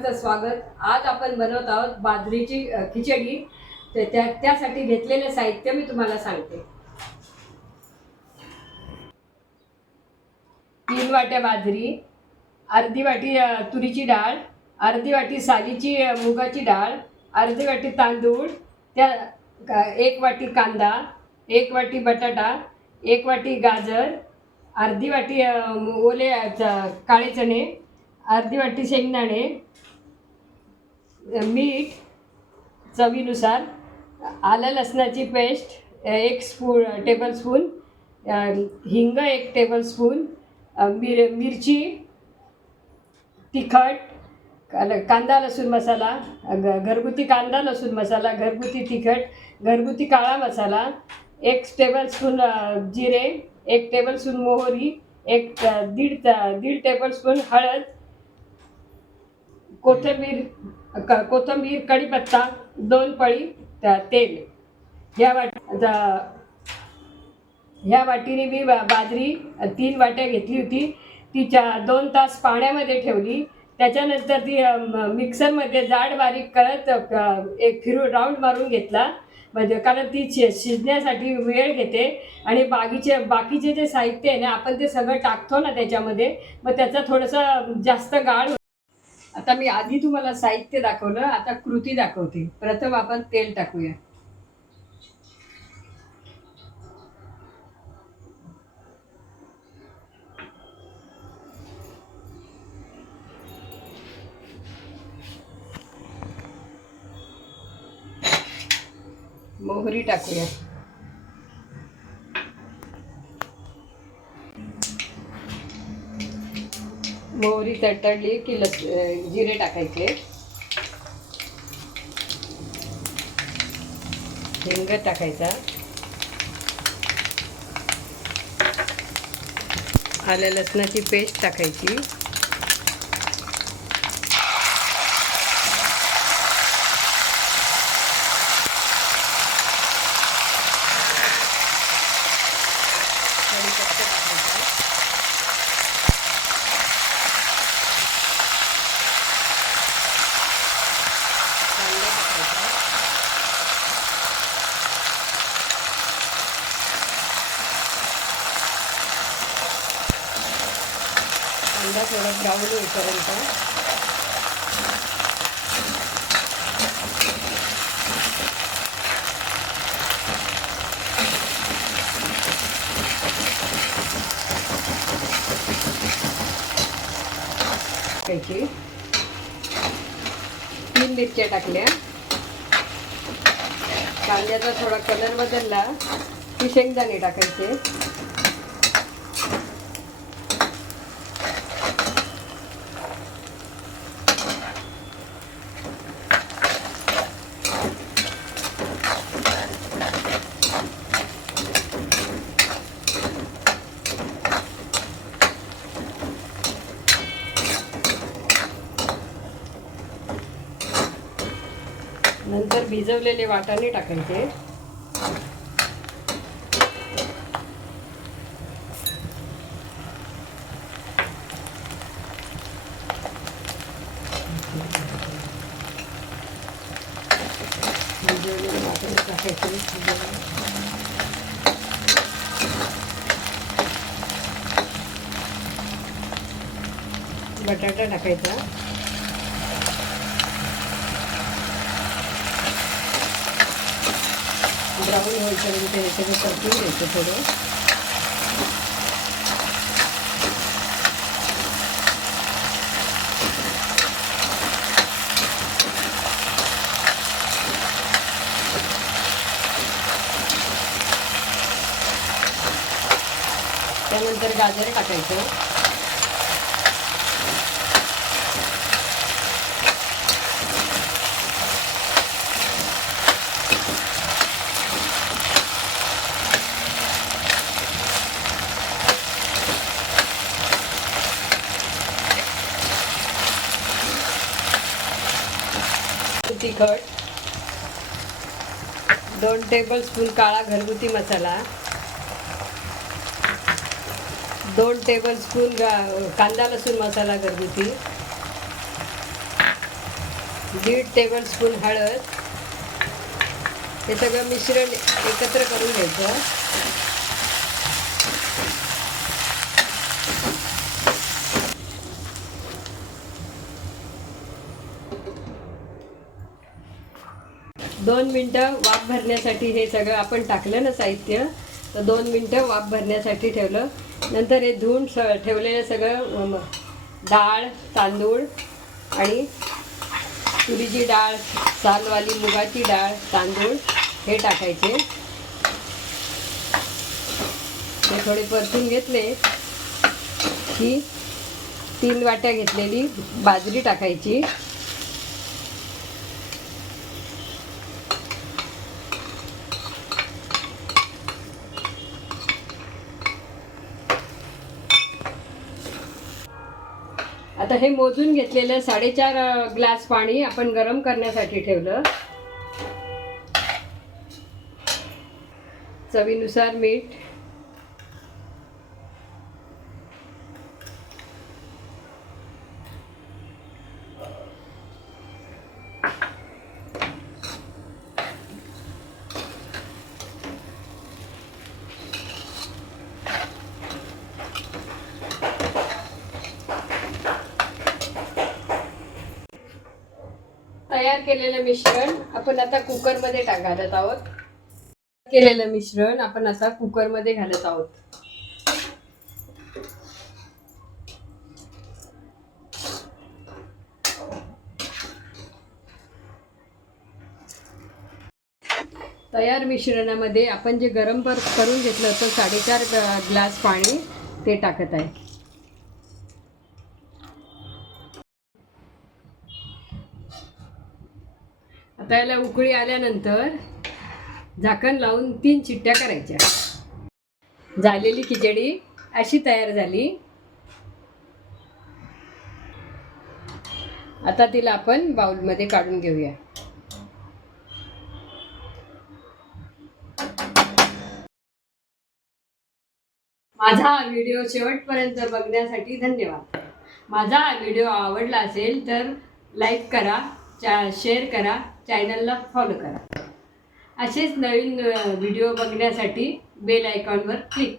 सर्वांचं स्वागत. आज आपण बनवत आहोत बाजरीची खिचडी. तर त्या त्यासाठी घेतलेलं साहित्य मी तुम्हाला सांगते. तीन वाट्या बाजरी अर्धी वाटी तुरीची डाळ अर्धी वाटी सालीची मुगाची डाळ अर्धी वाटी तांदूळ त्या एक वाटी कांदा एक वाटी बटाटा एक वाटी गाजर अर्धी वाटी ओले काळे चणे अर्धी वाटी शेंगदाणे मीठ चवीनुसार आलं लसणाची पेस्ट एक स्पू टेबलस्पून हिंग एक टेबल स्पून मिर मिरची तिखट कांदा लसूण मसाला ग घरगुती कांदा लसूण मसाला घरगुती तिखट घरगुती काळा मसाला एक टेबलस्पून जिरे एक टेबलस्पून मोहरी एक दीड दीड टेबल स्पून हळद कोथिंबीर क कोथिंबीर कढीपत्ता दोन पळी तेल. ह्या वाट ह्या वाटीने मी बा बाजरी तीन वाट्या घेतली होती. ती चा दोन तास पाण्यामध्ये ठेवली. त्याच्यानंतर ती मिक्सरमध्ये जाड बारीक करत एक फिरू राऊंड मारून घेतला. म्हणजे कारण ती शि शिजण्यासाठी वेळ घेते. आणि बाकीचे बाकीचे जे साहित्य आहे ना आपण ते सगळं टाकतो ना त्याच्यामध्ये. मग त्याचा थोडंसं जास्त गाळ आता मी आधी तुम्हाला साहित्य दाखवलं आता कृती दाखवते. प्रथम आपण तेल टाकूया. मोहरी टाकूया. तडतडली की लस जिरे टाकायचे. हिंग टाकायचा. आल्या लसणाची पेस्ट टाकायची कढीपत्ता टाकायचा कांदा टाकायचा कांदा थोडा ब्राऊन होईपर्यंत. तीन मिरच्या टाकल्या. कांद्याचा थोडा कलर बदलला की शेंगदाणे टाकायचे. नंतर भिजवलेले वाटाणे टाकायचे. भिजवलेले वाटाणे टाकायचे. बटाटा टाकायचा. ब्राऊन होईपर्यंत याच्याने परतून घ्यायचं थोडं त्यानंतर गाजर टाकायचं तिखट दोन टेबल स्पून काळा घरगुती मसाला. दोन टेबल स्पून कांदा लसूण मसाला घरगुती. दीड टेबल स्पून हळद. हे सगळं मिश्रण एकत्र करून घ्यायचं. दोन मिनटं वाफ भरण्यासाठी हे सगळं आपण टाकलं ना साहित्य तर दोन मिनटं वाफ भरण्यासाठी ठेवलं. नंतर हे धुवून स ठेवलेलं सगळं डाळ तांदूळ आणि तुरीची डाळ सालवाली मुगाची डाळ तांदूळ हे टाकायचे. हे थोडे परतून घेतले की तीन वाट्या घेतलेली बाजरी टाकायची. आता हे मोजून घेतलेलं साडेचार ग्लास पाणी आपण गरम करण्यासाठी ठेवलं. चवीनुसार मीठ. तयार केलेलं मिश्रण आपण आता कुकरमध्ये घालत आहोत. केलेलं मिश्रण आपण आता कुकरमध्ये घालत आहोत. तयार मिश्रणामध्ये आपण जे गरम पर करून घेतलं होतं साडेचार ग्लास पाणी ते टाकत आहे. आता याला उकळी आल्यानंतर झाकण लावून तीन चिट्ट्या करायच्या. झालेली खिचडी अशी तयार झाली. आता तिला आपण बाउलमध्ये काढून घेऊया. माझा हा व्हिडिओ शेवटपर्यंत बघण्यासाठी धन्यवाद. माझा हा व्हिडिओ आवडला असेल तर लाईक करा चा शेअर करा. चॅनलला फॉलो करा. असेच नवीन व्हिडिओ बघण्यासाठी बेल आयकॉनवर क्लिक करा.